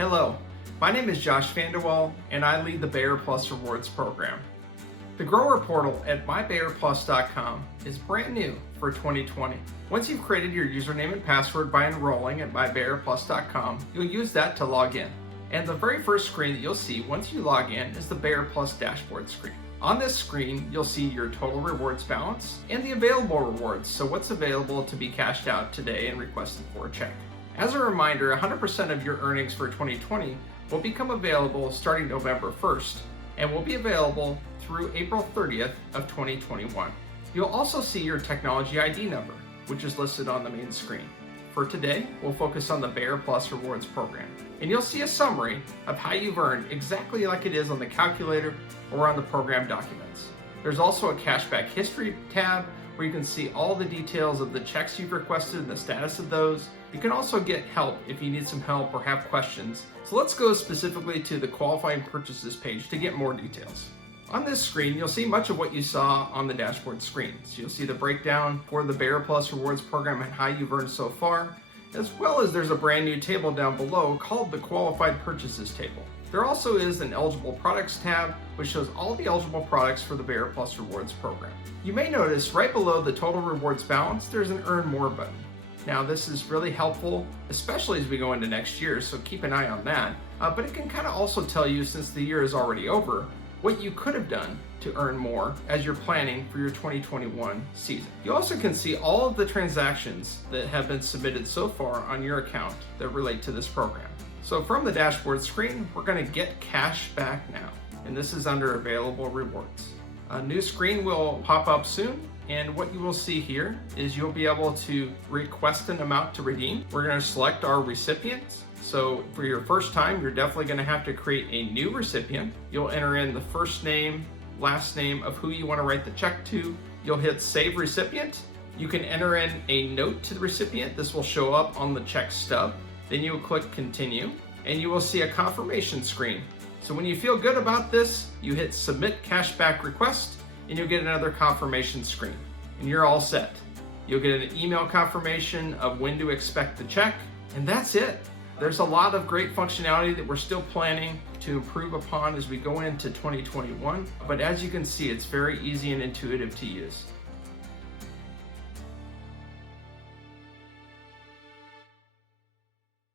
Hello, my name is Josh Vanderwall and I lead the Bayer Plus Rewards program. The grower portal at mybayerplus.com is brand new for 2020. Once you've created your username and password by enrolling at mybayerplus.com, you'll use that to log in. And the very first screen that you'll see once you log in is the Bayer Plus dashboard screen. On this screen, you'll see your total rewards balance and the available rewards, so what's available to be cashed out today and requested for a check. As a reminder, 100% of your earnings for 2020 will become available starting November 1st and will be available through April 30th of 2021. You'll also see your technology ID number, which is listed on the main screen. For today, we'll focus on the Bayer Plus Rewards program, and you'll see a summary of how you've earned exactly like it is on the calculator or on the program documents. There's also a Cashback History tab where you can see all the details of the checks you've requested and the status of those. You can also get help if you need some help or have questions. So let's go specifically to the qualifying purchases page to get more details. On this screen, you'll see much of what you saw on the dashboard screen. So you'll see the breakdown for the Bayer Plus Rewards program and how you've earned so far, as well as there's a brand new table down below called the Qualified Purchases table. There also is an Eligible Products tab, which shows all the eligible products for the Bayer Plus Rewards program. You may notice right below the total rewards balance, there's an Earn More button. Now this is really helpful, especially as we go into next year, so keep an eye on that. But it can kind of also tell you, since the year is already over, what you could have done to earn more as you're planning for your 2021 season. You also can see all of the transactions that have been submitted so far on your account that relate to this program. So from the dashboard screen, we're going to get cash back now, and this is under available rewards. A new screen will pop up soon, and what you will see here is you'll be able to request an amount to redeem. We're going to select our recipients. So for your first time, you're definitely going to have to create a new recipient. You'll enter in the first name, last name of who you want to write the check to. You'll hit Save Recipient. You can enter in a note to the recipient. This will show up on the check stub. Then you will click Continue, and you will see a confirmation screen. So when you feel good about this, you hit Submit Cashback Request, and you'll get another confirmation screen, and you're all set. You'll get an email confirmation of when to expect the check, and that's it. There's a lot of great functionality that we're still planning to improve upon as we go into 2021, but as you can see, it's very easy and intuitive to use.